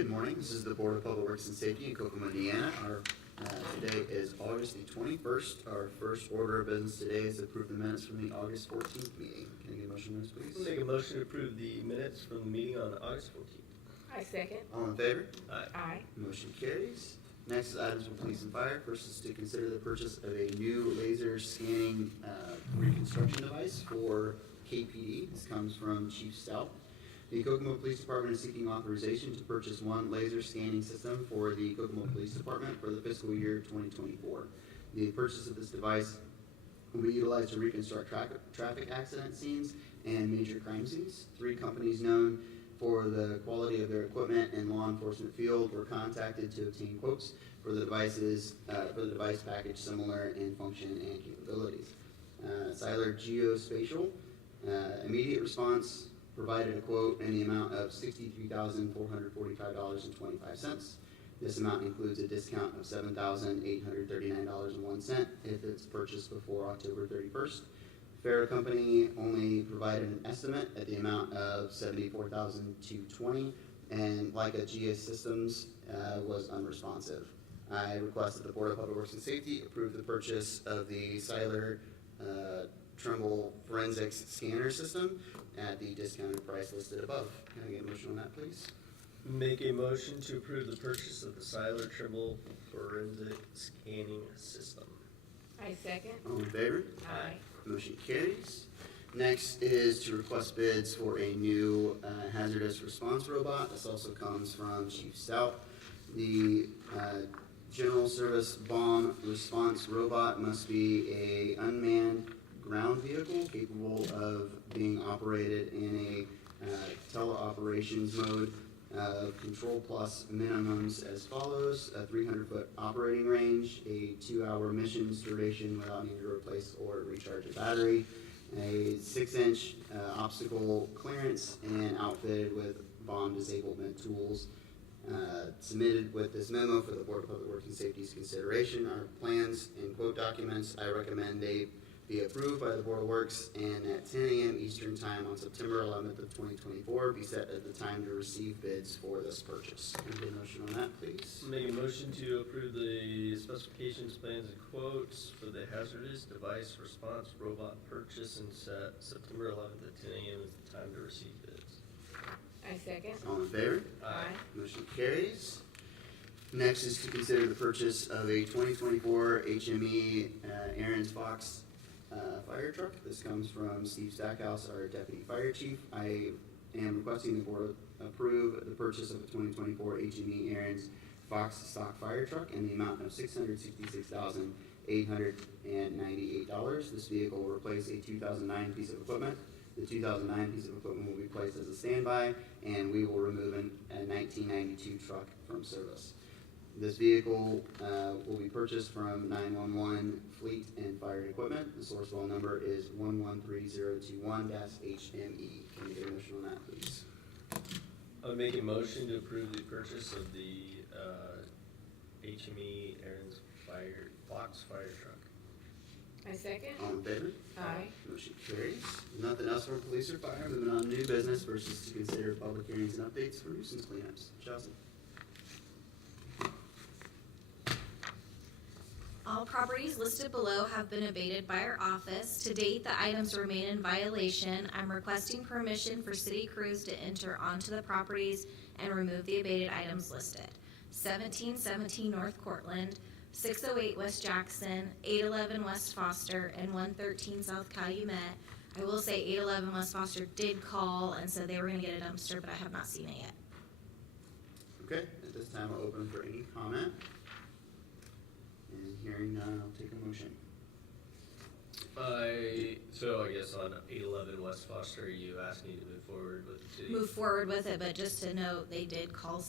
Good morning. This is the Board of Public Works and Safety in Kokomo, Indiana. Today is August the 21st. Our first order of business today is to approve the minutes from the August 14th meeting. Can I get a motion on this, please? I'll make a motion to approve the minutes from the meeting on August 14th. I second. All in favor? Aye. Aye. Motion carries. Next is items from police and fire. First is to consider the purchase of a new laser scanning reconstruction device for KPD. This comes from Chief Stout. The Kokomo Police Department is seeking authorization to purchase one laser scanning system for the Kokomo Police Department for the fiscal year 2024. The purchase of this device will be utilized to reconstruct traffic accident scenes and major crime scenes. 3 companies known for the quality of their equipment in law enforcement field were contacted to obtain quotes for the devices, for the device package similar in function and capabilities. Siler Geospatial, immediate response, provided a quote in the amount of $63,445.25. This amount includes a discount of $7,839.01 if it's purchased before October 31st. Farrah Company only provided an estimate at the amount of $74,220, and Leica GS Systems was unresponsive. I request that the Board of Public Works and Safety approve the purchase of the Siler Trimble Forensics Scanner System at the discounted price listed above. Can I get a motion on that, please? Make a motion to approve the purchase of the Siler Trimble Forensic Scanning System. I second. All in favor? Aye. Motion carries. Next is to request bids for a new hazardous response robot. This also comes from Chief Stout. The general service bomb response robot must be a unmanned ground vehicle capable of being operated in a teleoperations mode. Control plus minimums as follows: a 300-foot operating range, a 2-hour missions duration without needing to replace or recharge a battery, a 6-inch obstacle clearance, and outfitted with bomb disablement tools. Submitted with this memo for the Board of Public Works and Safety's consideration are plans and quote documents. I recommend they be approved by the Board of Works, and at 10 a.m. Eastern Time on September 11th of 2024 be set as the time to receive bids for this purchase. Can I get a motion on that, please? Make a motion to approve the specifications, plans, and quotes for the hazardous device response robot purchase and set September 11th at 10 a.m. as the time to receive bids. I second. All in favor? Aye. Motion carries. Next is to consider the purchase of a 2024 HME Aaron's Fox fire truck. This comes from Steve Stackhouse, our Deputy Fire Chief. I am requesting the Board approve the purchase of a 2024 HME Aaron's Fox stock fire truck in the amount of $666,898. This vehicle will replace a 2009 piece of equipment. The 2009 piece of equipment will be placed as a standby, and we will remove a 1992 truck from service. This vehicle will be purchased from 911 Fleet and Fire Equipment. The source phone number is 113021-HME. Can you get a motion on that, please? I'll make a motion to approve the purchase of the HME Aaron's Fox fire truck. I second. All in favor? Aye. Motion carries. Nothing else from police or fire. Moving on to new business versus to consider public hearings and updates for nuisance cleanups. Chelsea. All properties listed below have been abated by our office. To date, the items remain in violation. I'm requesting permission for city crews to enter onto the properties and remove the abated items listed. 1717 North Cortland, 608 West Jackson, 811 West Foster, and 113 South Calumet. I will say 811 West Foster did call and said they were going to get a dumpster, but I have not seen it yet. Okay, at this time I'll open for any comment. And hearing none, I'll take a motion. So I guess on 811 West Foster, are you asking to move forward with the city? Move forward with it, but just to note, they did call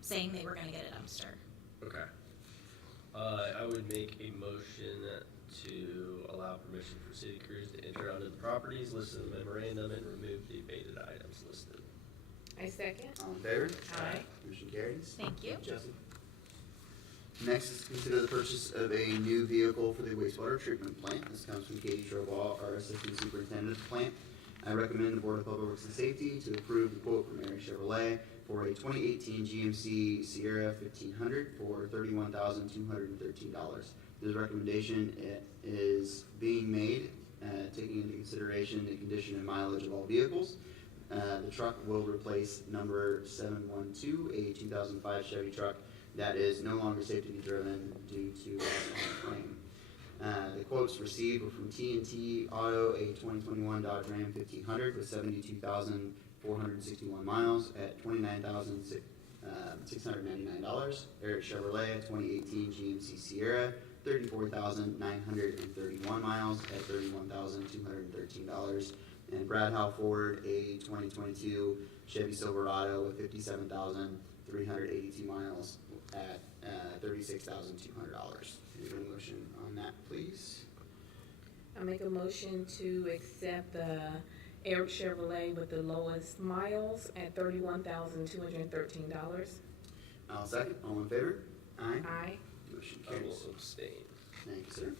saying they were going to get a dumpster. Okay. I would make a motion to allow permission for city crews to enter onto the properties listed in the memorandum and remove the abated items listed. I second. All in favor? Aye. Motion carries. Thank you. Jesse. Next is to consider the purchase of a new vehicle for the wastewater treatment plant. This comes from Katie Troball, our Assistant Superintendent of the plant. I recommend the Board of Public Works and Safety to approve the quote from Mary Chevrolet for a 2018 GMC Sierra 1500 for $31,213. This recommendation is being made, taking into consideration the condition and mileage of all vehicles. The truck will replace number 712, a 2005 Chevy truck that is no longer safe to be driven due to loss on frame. The quotes received were from T&T Auto, a 2021 Dodge Ram 1500 with 72,461 miles at $29,699. Eric Chevrolet, a 2018 GMC Sierra, 34,931 miles at $31,213. And Brad Howe Ford, a 2022 Chevy Silverado with 57,382 miles at $36,200. Can you get a motion on that, please? I make a motion to accept the Eric Chevrolet with the lowest miles at $31,213. I'll second. All in favor? Aye. Aye. Motion I carries. will abstain. Thank you, sir.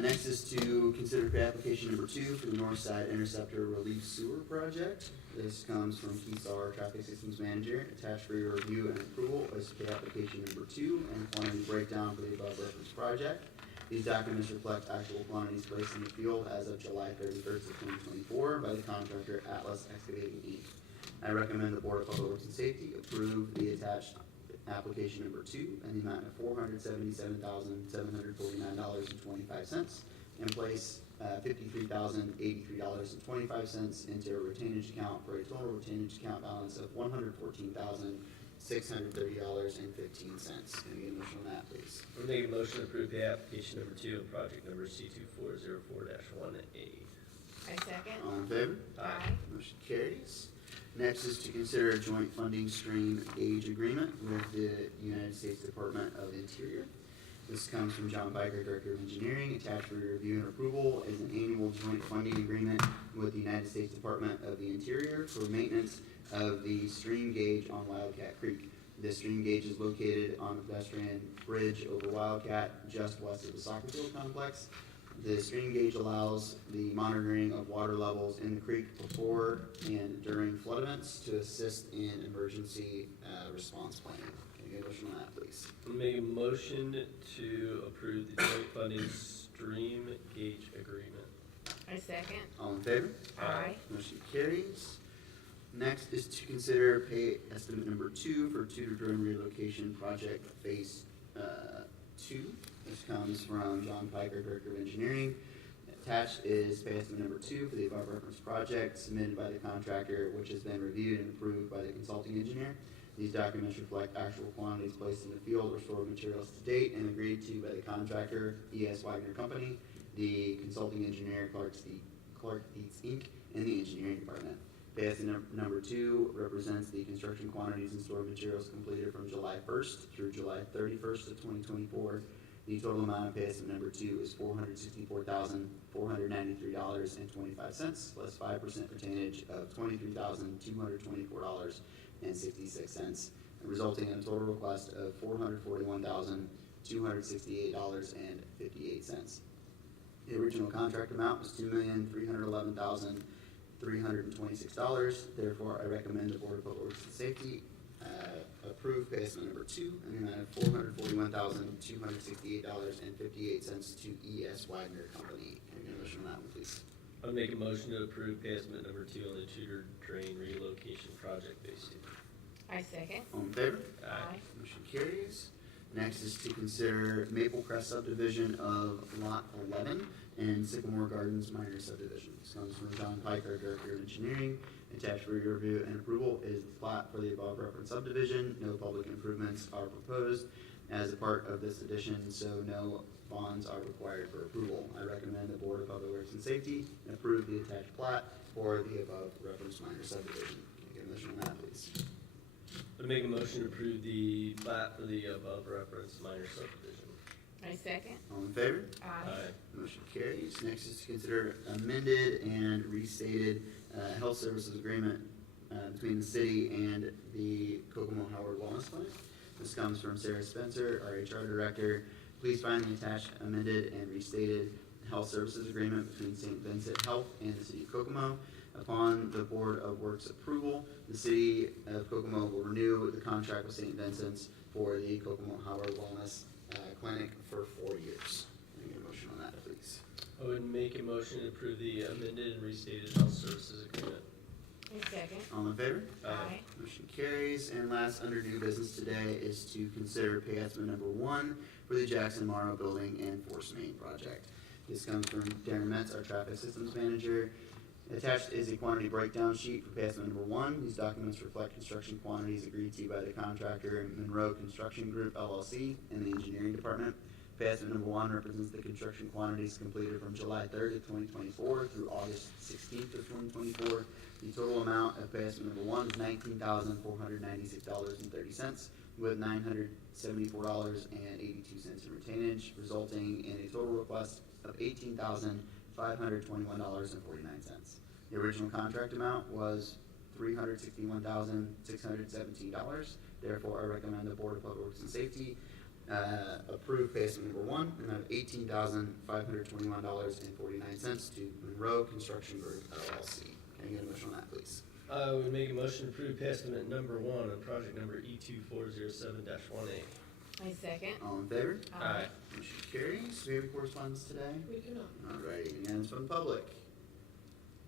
Next is to consider pay application number 2 for the North Side Interceptor Relief Sewer Project. This comes from Keystar Traffic Systems Manager. Attached for your review and approval is pay application number 2 and quantity breakdown for the above referenced project. These documents reflect actual quantities placed in the field as of July 31st of 2024 by the contractor Atlas Excavating Inc. I recommend the Board of Public Works and Safety approve the attached application number 2 in the amount of $477,749.25 and place $53,083.25 into a retainage account for a total retainage account balance of $114,630.15. Can I get a motion on that, please? I'll make a motion to approve pay application number 2 of project number C2404-1A. I second. All in favor? Aye. Motion carries. Next is to consider a joint funding stream gauge agreement with the United States Department of Interior. This comes from John Biker, Director of Engineering. Attached for your review and approval is an annual joint funding agreement with the United States Department of the Interior for maintenance of the stream gauge on Wildcat Creek. This stream gauge is located on the pedestrian bridge over Wildcat, just west of the soccer field complex. The stream gauge allows the monitoring of water levels in the creek before and during flood events to assist in emergency response planning. Can you get a motion on that, please? I'll make a motion to approve the joint funding stream gauge agreement. I second. All in favor? Aye. Motion carries. Next is to consider pay estimate number 2 for Tudor Drone Relocation Project Phase 2. This comes from John Piker, Director of Engineering. Attached is pay estimate number 2 for the above referenced project submitted by the contractor, which has been reviewed and approved by the consulting engineer. These documents reflect actual quantities placed in the field or stored materials to date and agreed to by the contractor, E.S. Wagner Company, the consulting engineer, Clark Dietz Inc., and the engineering department. Pay estimate number 2 represents the construction quantities and stored materials completed from July 1st through July 31st of 2024. The total amount of pay estimate number 2 is $464,493.25 plus 5% retainage of $23,224.66, resulting in a total request of $441,268.58. The original contract amount was $2,311,326. Therefore, I recommend the Board of Public Works and Safety approve pay estimate number 2 in the amount of $441,268.58 to E.S. Wagner Company. Can I get a motion on that one, please? I'll make a motion to approve pay estimate number 2 on the Tudor Drain Relocation Project Phase 2. I second. All in favor? Aye. Motion carries. Next is to consider Maple Crest subdivision of Lot 11 and Sycamore Gardens minor subdivision. This comes from John Piker, Director of Engineering. Attached for your review and approval is the plat for the above referenced subdivision. No public improvements are proposed as a part of this addition, so no bonds are required for approval. I recommend the Board of Public Works and Safety approve the attached plat for the above referenced minor subdivision. Can I get a motion on that, please? I'll make a motion to approve the plat for the above referenced minor subdivision. I second. All in favor? Aye. Motion carries. Next is to consider amended and restated health services agreement between the city and the Kokomo Howard Wellness Clinic. This comes from Sarah Spencer, our HR Director. Please find the attached amended and restated health services agreement between St. Vincent Health and the city of Kokomo. Upon the Board of Works approval, the City of Kokomo will renew the contract with St. Vincent's for the Kokomo Howard Wellness Clinic for 4 years. Can I get a motion on that, please? I would make a motion to approve the amended and restated health services agreement. A second. All in favor? Aye. Motion carries. And last, under new business today is to consider pay estimate number 1 for the Jackson Morrow Building and Force Main project. This comes from Darren Metz, our traffic systems manager. Attached is a quantity breakdown sheet for pay estimate number 1. These documents reflect construction quantities agreed to by the contractor, Monroe Construction Group LLC, and the engineering department. Pay estimate number 1 represents the construction quantities completed from July 3rd of 2024 through August 16th of 2024. The total amount of pay estimate number 1 is $19,496.30, with $974.82 in retainage, resulting in a total request of $18,521.49. The original contract amount was $361,617. Therefore, I recommend the Board of Public Works and Safety approve pay estimate number 1, amount of $18,521.49 to Monroe Construction Group LLC. Can I get a motion on that, please? I would make a motion to approve pay estimate number 1 on project number E2407-18. A second. All in favor? Aye. Motion carries. Do we have any correspondence today? We cannot. Alrighty, any items from the public?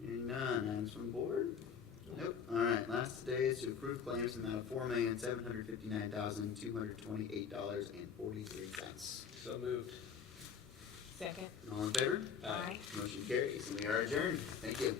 Hearing none. Items from the board? Nope. Alright, last today is to approve claims in the amount of $4,759,228.43. So moved. Second. All in favor? Aye. Motion carries, and we are adjourned. Thank you.